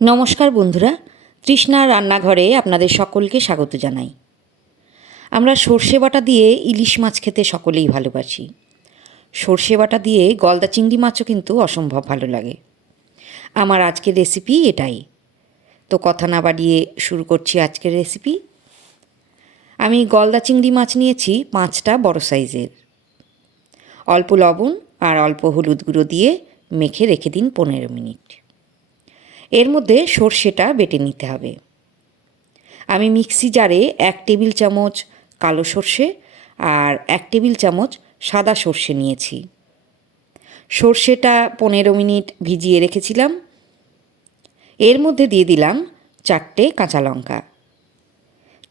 নমস্কার বন্ধুরা তৃষ্ণা রান্নাঘরে আপনাদের সকলকে স্বাগত জানাই। আমরা সর্ষে বাটা দিয়ে ইলিশ মাছ খেতে সকলেই ভালোবাসি। সর্ষে বাটা দিয়ে গলদা চিংড়ি মাছও কিন্তু অসম্ভব ভালো লাগে। আমার আজকের রেসিপি এটাই। তো কথা না বাড়িয়ে শুরু করছি আজকের রেসিপি। আমি গলদা চিংড়ি মাছ নিয়েছি পাঁচটা বড় সাইজের। অল্প লবণ আর অল্প হলুদ গুঁড়ো দিয়ে মেখে রেখে দিন পনেরো মিনিট। এর মধ্যে সর্ষেটা বেটে নিতে হবে। আমি মিক্সি জারে এক টেবিল চামচ কালো সর্ষে আর এক টেবিল চামচ সাদা সর্ষে নিয়েছি। সর্ষেটা পনেরো মিনিট ভিজিয়ে রেখেছিলাম। এর মধ্যে দিয়ে দিলাম চারটে কাঁচা লঙ্কা,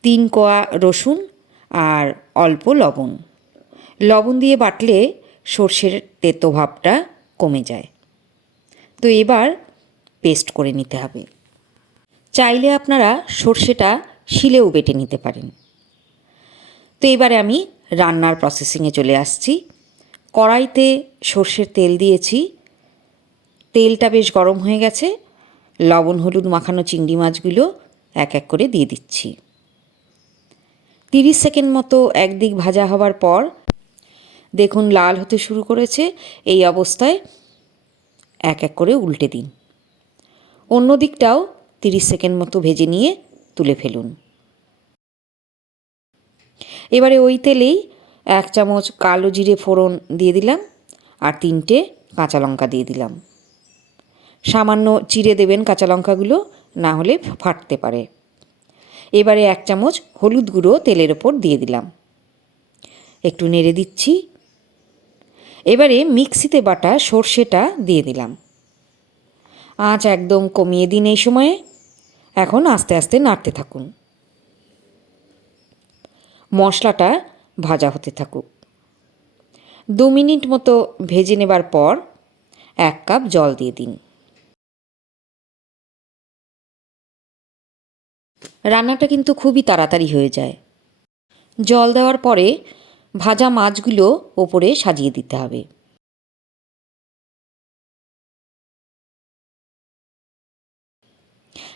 তিন কোয়া রসুন আর অল্প লবণ। লবণ দিয়ে বাটলে সর্ষের তেতো ভাবটা কমে যায়। তো এবার পেস্ট করে নিতে হবে। চাইলে আপনারা সর্ষেটা শিলেও বেটে নিতে পারেন। তো এবারে আমি রান্নার প্রসেসিংয়ে চলে আসছি। কড়াইতে সর্ষের তেল দিয়েছি। তেলটা বেশ গরম হয়ে গেছে। লবণ, হলুদ, মাখানো চিংড়ি মাছগুলো এক এক করে দিয়ে দিচ্ছি। তিরিশ সেকেন্ড মতো একদিক ভাজা হবার পর দেখুন লাল হতে শুরু করেছে। এই অবস্থায় এক এক করে উল্টে দিন। অন্য দিকটাও তিরিশ সেকেন্ড মতো ভেজে নিয়ে তুলে ফেলুন। এবারে ওই তেলেই এক চামচ কালো জিরে ফোড়ন দিয়ে দিলাম আর তিনটে কাঁচা লঙ্কা দিয়ে দিলাম। সামান্য চিড়ে দেবেন কাঁচা লঙ্কাগুলো, না হলে ফাটতে পারে। এবারে এক চামচ হলুদ গুঁড়ো তেলের ওপর দিয়ে দিলাম। একটু নেড়ে দিচ্ছি। এবারে মিক্সিতে বাটা সর্ষেটা দিয়ে দিলাম। আঁচ একদম কমিয়ে দিন এই সময়ে। এখন আস্তে আস্তে নাড়তে থাকুন। মশলাটা ভাজা হতে থাকুক। দু মিনিট মতো ভেজে নেবার পর এক কাপ জল দিয়ে দিন। রান্নাটা কিন্তু খুবই তাড়াতাড়ি হয়ে যায়। জল দেওয়ার পরে ভাজা মাছগুলো ওপরে সাজিয়ে দিতে হবে।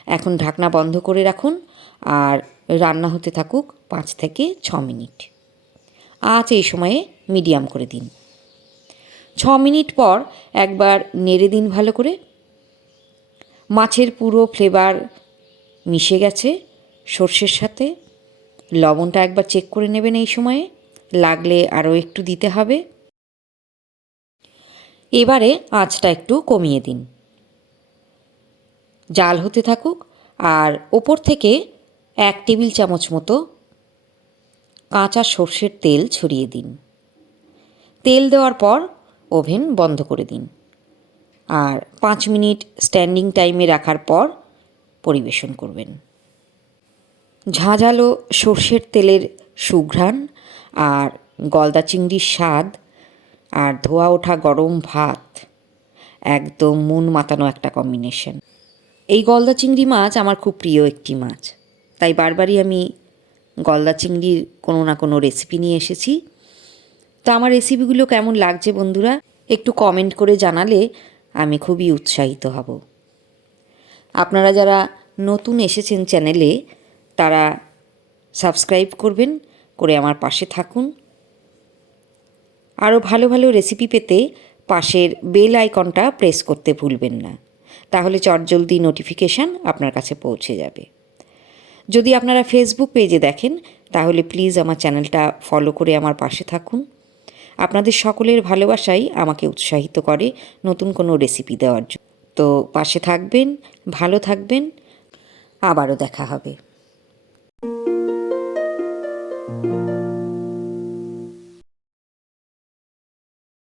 এখন ঢাকনা বন্ধ করে রাখুন আর রান্না হতে থাকুক পাঁচ থেকে ছ মিনিট। আঁচ এই সময়ে মিডিয়াম করে দিন। ছ মিনিট পর একবার নেড়ে দিন ভালো করে। মাছের পুরো ফ্লেভার মিশে গেছে সর্ষের সাথে। লবণটা একবার চেক করে নেবেন এই সময়ে। লাগলে আরও একটু দিতে হবে। এবারে আঁচটা একটু কমিয়ে দিন। জাল হতে থাকুক আর ওপর থেকে এক টেবিল চামচ মতো কাঁচা সর্ষের তেল ছড়িয়ে দিন। তেল দেওয়ার পর ওভেন বন্ধ করে দিন। আর পাঁচ মিনিট স্ট্যান্ডিং টাইমে রাখার পর পরিবেশন করবেন। ঝাঁঝালো সর্ষের তেলের সুঘ্রাণ আর গলদা চিংড়ির স্বাদ আর ধোয়া ওঠা গরম ভাত একদম মন মাতানো একটা কম্বিনেশন। এই গলদা চিংড়ি মাছ আমার খুব প্রিয় একটি মাছ। তাই বারবারই আমি গলদা চিংড়ির কোনো না কোনো রেসিপি নিয়ে এসেছি। তো আমার রেসিপিগুলো কেমন লাগছে বন্ধুরা, একটু কমেন্ট করে জানালে আমি খুবই উৎসাহিত হব। আপনারা যারা নতুন এসেছেন চ্যানেলে তারা সাবস্ক্রাইব করবেন, করে আমার পাশে থাকুন। আরও ভালো ভালো রেসিপি পেতে পাশের বেল আইকনটা প্রেস করতে ভুলবেন না। তাহলে চটজলদি নোটিফিকেশান আপনার কাছে পৌঁছে যাবে। যদি আপনারা ফেসবুক পেজে দেখেন, তাহলে প্লিজ আমার চ্যানেলটা ফলো করে আমার পাশে থাকুন। আপনাদের সকলের ভালোবাসাই আমাকে উৎসাহিত করে নতুন কোনো রেসিপি দেওয়ার জন্য। তো পাশে থাকবেন, ভালো থাকবেন, আবারও দেখা হবে।